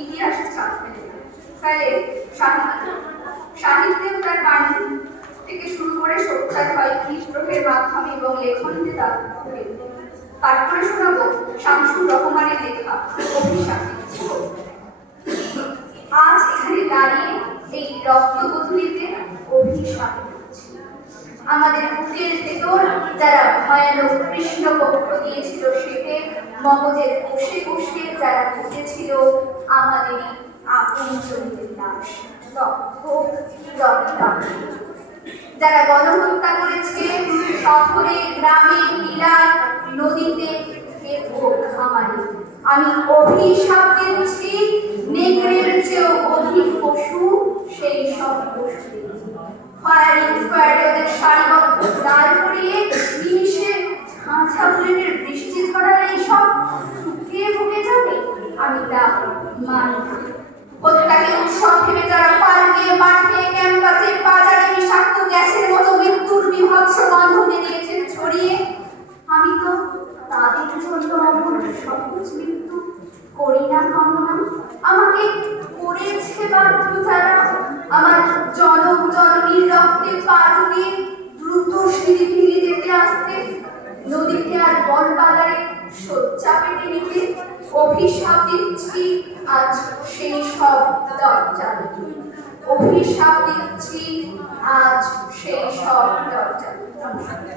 ইতিহাসে ছাপ ফেলে। তাহলে সাহিত্যেও তার বাণী থেকে শুরু করে সোচ্চার হয় বিদ্রোহের মাধ্যমে এবং লেখনীতে তার পাঠ করে শোনাবো শামসুর রহমানের লেখা অভিশাপ। আজ এখানে দাঁড়িয়ে এই রক্তগধূলিতে অভিশাপ আমাদের বুকের ভেতর যারা ভয়ানক কৃষ্ণপক্ষ দিয়েছিল সেতে মগজের কোষে কোষে যারা ঘটেছিল আমাদের আপন জমির লাশ যারা গণহত্যা করেছে শহরে গ্রামে টিলায় নদীতে খামারে। আমি অভিশাপ দিচ্ছি নেকড়ের চেয়েও অধিক পশু সেই সব পশু ফায়ারিং স্কোয়াডের সারিবদ্ধ দাঁড় করিয়ে নিমিষে ঝাঁঝা বুলেটের বৃষ্টি ঝরার এইসব শুকিয়ে ভুগে যাবে আমি তা মানি না। হত্যাকে উৎসব ভেবে যারা পার্কে মাঠে ক্যাম্পাসে বাজারে বিষাক্ত গ্যাসের মতো মৃত্যুর বিভৎস গন্ধ দিয়েছে ছড়িয়ে আমি তো তাদের জন্য অমর সহজ মৃত্যু করি না কামনা। আমাকে করেছে বাধ্য যারা আমার জনম জননীর রক্তে পাড়ু দিয়ে দ্রুত সিঁড়ি ফিরে যেতে আসতে নদীতে আর বন বাজারে শয্যা পেতে নিতে অভিশাপ দিচ্ছি আজ সেই সব দরজা। অভিশাপ দিচ্ছি আজ সেই সব দরজা।